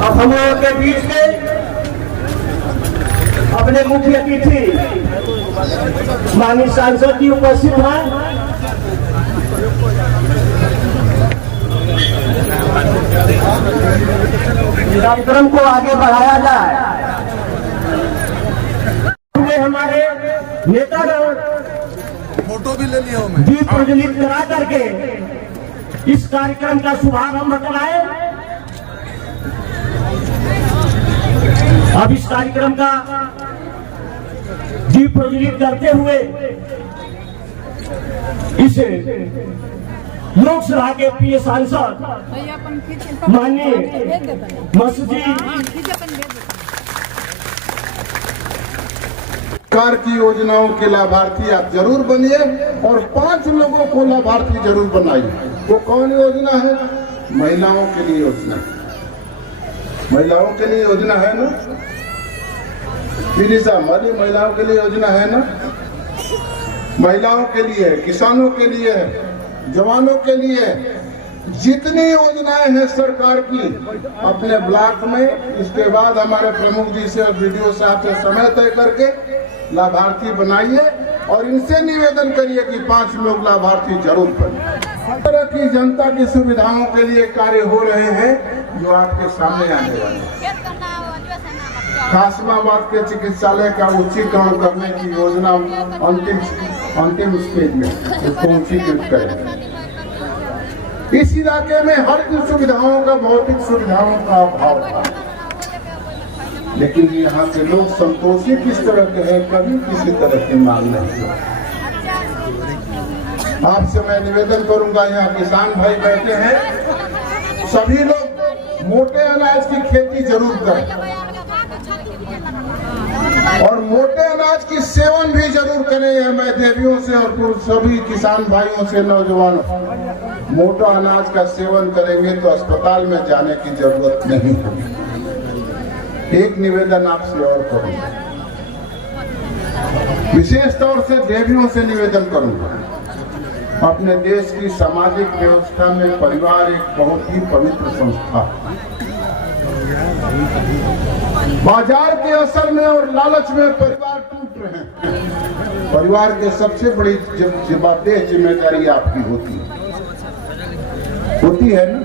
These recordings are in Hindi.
अब हम लोगों के बीच में अपने मुख्य अतिथि माननीय सांसद जी उपस्थित हैं। कार्यक्रम को आगे बढ़ाया जाए। हमारे नेतागण फोटो भी ले लिया मैं, दीप प्रज्वलित करा करके इस कार्यक्रम का शुभारंभ कराए। अब इस कार्यक्रम का दीप प्रज्वलित करते हुए इसे लोकसभा के प्रिय सांसद माननीय मसूद जी सरकार की योजनाओं के लाभार्थी आप जरूर बनिए और 5 लोगों को लाभार्थी जरूर बनाइए। वो कौन योजना है? महिलाओं के लिए योजना, महिलाओं के लिए योजना है ना विनीता हमारी, महिलाओं के लिए योजना है ना, महिलाओं के लिए है, किसानों के लिए है, जवानों के लिए है। जितनी योजनाएं हैं सरकार की अपने ब्लॉक में, इसके बाद हमारे प्रमुख जी से और वीडियो साहब से समय तय करके लाभार्थी बनाइए और इनसे निवेदन करिए कि 5 लोग लाभार्थी जरूर बने। हर तरह की जनता की सुविधाओं के लिए कार्य हो रहे हैं जो आपके सामने आने वाले हैं। कासमाबाद के चिकित्सालय का उच्चीकरण करने की योजना अंतिम स्टेज में, उसको उच्चीकृत करें। इस इलाके में हर सुविधाओं का, भौतिक सुविधाओं का अभाव था, लेकिन यहाँ के लोग संतोषी किस तरह के हैं, कभी किसी तरह की मांग नहीं। आपसे मैं निवेदन करूंगा, यहाँ किसान भाई बैठे हैं, सभी लोग मोटे अनाज की खेती जरूर करें और मोटे अनाज की सेवन भी जरूर करें। यह मैं देवियों से और सभी किसान भाइयों से, नौजवानों, मोटा अनाज का सेवन करेंगे तो अस्पताल में जाने की जरूरत नहीं होगी। एक निवेदन आपसे और करूंगा, विशेष तौर से देवियों से निवेदन करूंगा। अपने देश की सामाजिक व्यवस्था में परिवार एक बहुत ही पवित्र संस्था है। बाजार के असर में और लालच में परिवार टूट रहे हैं। परिवार के सबसे बड़ी जवाबदेह जिम्मेदारी आपकी होती है ना।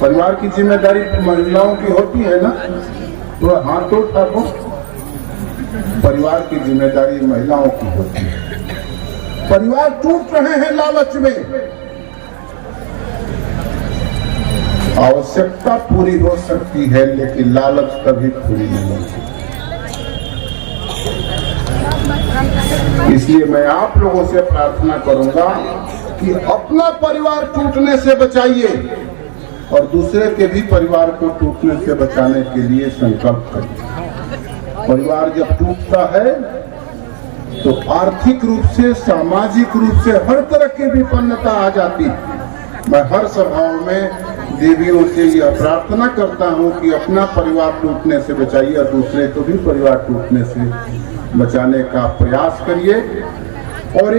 परिवार की जिम्मेदारी महिलाओं की होती है ना, तो हाथ तो उठाओ। परिवार की जिम्मेदारी महिलाओं की होती है। परिवार टूट रहे हैं लालच में। आवश्यकता पूरी हो सकती है लेकिन लालच कभी पूरी नहीं होती। इसलिए मैं आप लोगों से प्रार्थना करूंगा कि अपना परिवार टूटने से बचाइए और दूसरे के भी परिवार को टूटने से बचाने के लिए संकल्प करिए। परिवार जब टूटता है तो आर्थिक रूप से, सामाजिक रूप से हर तरह की विपन्नता आ जाती है। मैं हर सभाओं में देवियों से यह प्रार्थना करता हूं कि अपना परिवार टूटने से बचाइए और दूसरे को भी परिवार टूटने से बचाने का प्रयास करिए। और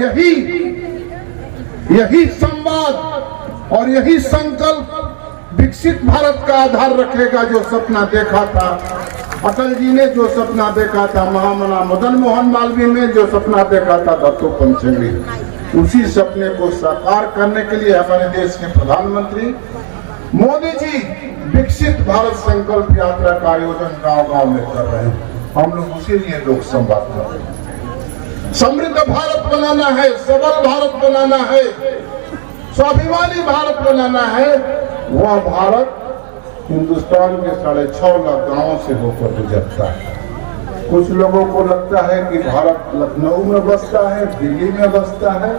यही संवाद और यही संकल्प विकसित भारत का आधार रखेगा। जो सपना देखा था अटल जी ने, जो सपना देखा था महामना मदन मोहन मालवीय ने, जो सपना देखा था दत्तोपंत ठेंगड़ी, उसी सपने को साकार करने के लिए हमारे देश के प्रधानमंत्री मोदी जी विकसित भारत संकल्प यात्रा का आयोजन गांव-गांव में कर रहे हैं। हम लोग उसी लिए लोक संवाद कर रहे हैं। समृद्ध भारत बनाना है, सबल भारत बनाना है, स्वाभिमानी भारत बनाना है। वह भारत हिंदुस्तान के 6.5 लाख गांवों से होकर गुजरता है। कुछ लोगों को लगता है कि भारत लखनऊ में बसता है, दिल्ली में बसता है,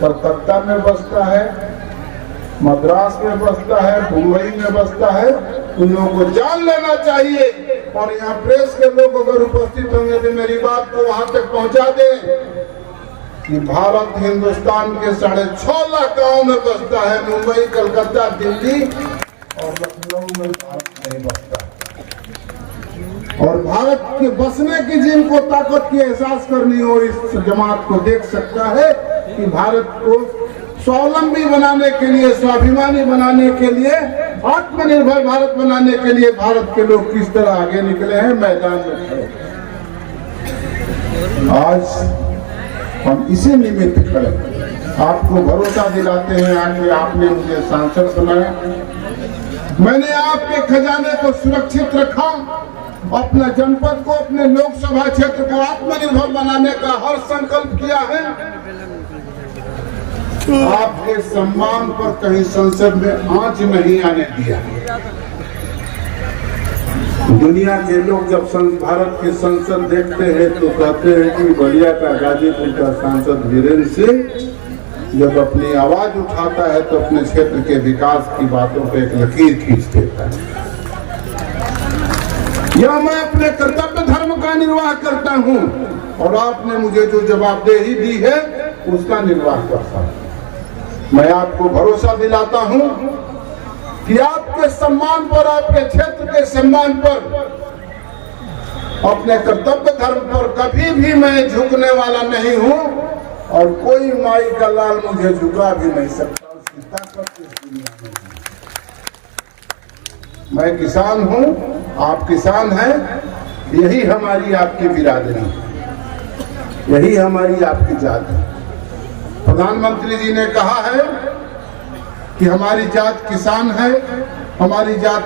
कलकत्ता में बसता है, मद्रास में बसता है, मुंबई में बसता है। उन लोगों को जान लेना चाहिए और यहाँ प्रेस के लोग अगर उपस्थित होंगे तो मेरी बात को वहां तक पहुंचा दें कि भारत हिंदुस्तान के 6.5 लाख गाँव में बसता है। मुंबई, कलकत्ता, दिल्ली और लखनऊ में भारत नहीं बसता। और भारत के बसने की जिनको ताकत की एहसास करनी हो, इस जमात को देख सकता है कि भारत को स्वावलंबी बनाने के लिए, स्वाभिमानी बनाने के लिए, आत्मनिर्भर भारत बनाने के लिए भारत के लोग किस तरह आगे निकले हैं, मैदान में खड़े। आज हम इसी निमित्त खड़े आपको भरोसा दिलाते हैं कि आपने मुझे सांसद बनाया, मैंने आपके खजाने को सुरक्षित रखा, अपना जनपद को, अपने लोकसभा क्षेत्र को आत्मनिर्भर बनाने का हर संकल्प किया है। आपके सम्मान पर कहीं संसद में आंच नहीं आने दिया। दुनिया के लोग जब भारत की संसद देखते हैं तो कहते हैं कि बलिया का गाजीपुर का सांसद वीरेंद्र सिंह जब अपनी आवाज उठाता है तो अपने क्षेत्र के विकास की बातों पे एक लकीर खींच देता है। या मैं अपने कर्तव्य धर्म का निर्वाह करता हूं और आपने मुझे जो जवाबदेही दी है उसका निर्वाह करता हूं। मैं आपको भरोसा दिलाता हूं कि आपके सम्मान पर, आपके क्षेत्र के सम्मान पर, अपने कर्तव्य धर्म पर कभी भी मैं झुकने वाला नहीं हूं और कोई माई का लाल मुझे झुका भी नहीं सकता। उसकी ताकत इस दुनिया में है। मैं किसान हूं, आप किसान हैं, यही हमारी आपकी बिरादरी है, यही हमारी आपकी जात है। प्रधानमंत्री जी ने कहा है कि हमारी जात किसान है, हमारी जात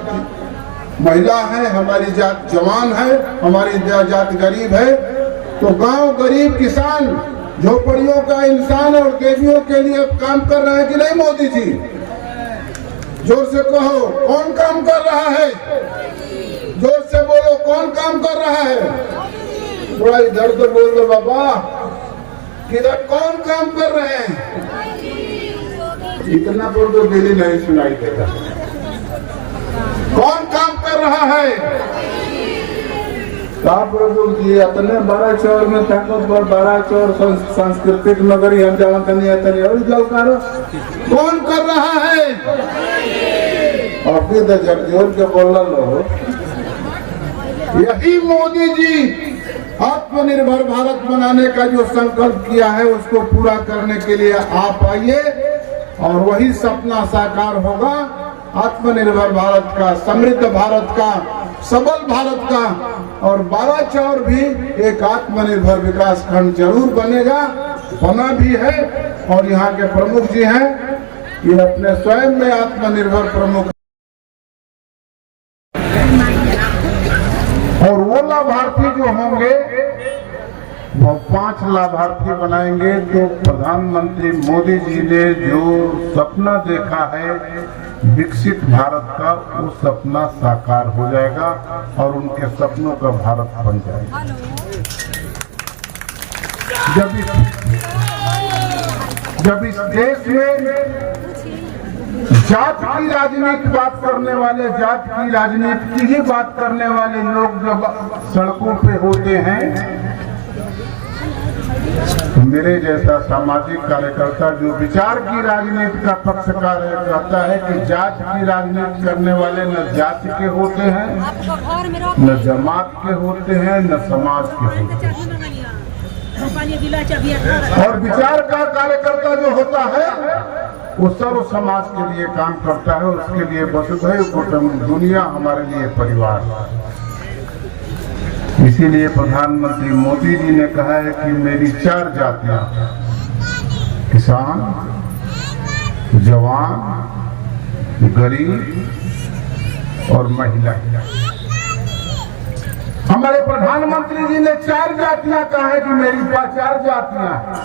महिला है, हमारी जात जवान है, हमारी जात गरीब है। तो गांव गरीब किसान झोपड़ियों का इंसान और देवियों के लिए काम कर रहे हैं कि नहीं मोदी जी? जोर से कहो, कौन काम कर रहा है? जोर से बोलो, कौन काम कर रहा है? थोड़ा इधर तो बोल दो बाबा, किधर कौन काम कर रहे हैं? इतना बोल दो, दिल्ली नहीं सुनाई देगा। कौन काम कर रहा है? प्रभु जी अपने बड़ा चौर में ताकत पर बड़ा चौर सांस्कृतिक नगरी हम जानते नहीं है और जलकारो कौन कर रहा है? और फिर जगजोर के बोल लो, यही मोदी जी आत्मनिर्भर भारत बनाने का जो संकल्प किया है उसको पूरा करने के लिए आप आइए और वही सपना साकार होगा। आत्मनिर्भर भारत का, समृद्ध भारत का, सबल भारत का और बाराचौर भी एक आत्मनिर्भर विकास खंड जरूर बनेगा, बना भी है। और यहाँ के प्रमुख जी हैं, ये अपने स्वयं में आत्मनिर्भर प्रमुख और वो लाभार्थी जो होंगे वो 5 लाभार्थी बनाएंगे। तो प्रधानमंत्री मोदी जी ने जो सपना देखा है विकसित भारत का, वो सपना साकार हो जाएगा और उनके सपनों का भारत बन जाएगा। जब इस देश में जात की राजनीति बात करने वाले, जात की राजनीति की ही बात करने वाले लोग जब सड़कों पे होते हैं, मेरे जैसा सामाजिक कार्यकर्ता जो विचार की राजनीति का पक्षकार कहता है कि जात की राजनीति करने वाले न जाति के होते हैं, न जमात के होते हैं, न समाज के होते हैं। और विचार का कार्यकर्ता जो होता है वो सर्व समाज के लिए काम करता है, उसके लिए वसुधैव कुटुंबकम, दुनिया हमारे लिए परिवार। इसीलिए प्रधानमंत्री मोदी जी ने कहा है कि मेरी 4 जातियां, किसान, जवान, गरीब और महिला। हमारे प्रधानमंत्री जी ने 4 जातियां कहा है कि मेरी 4 जातियां हैं।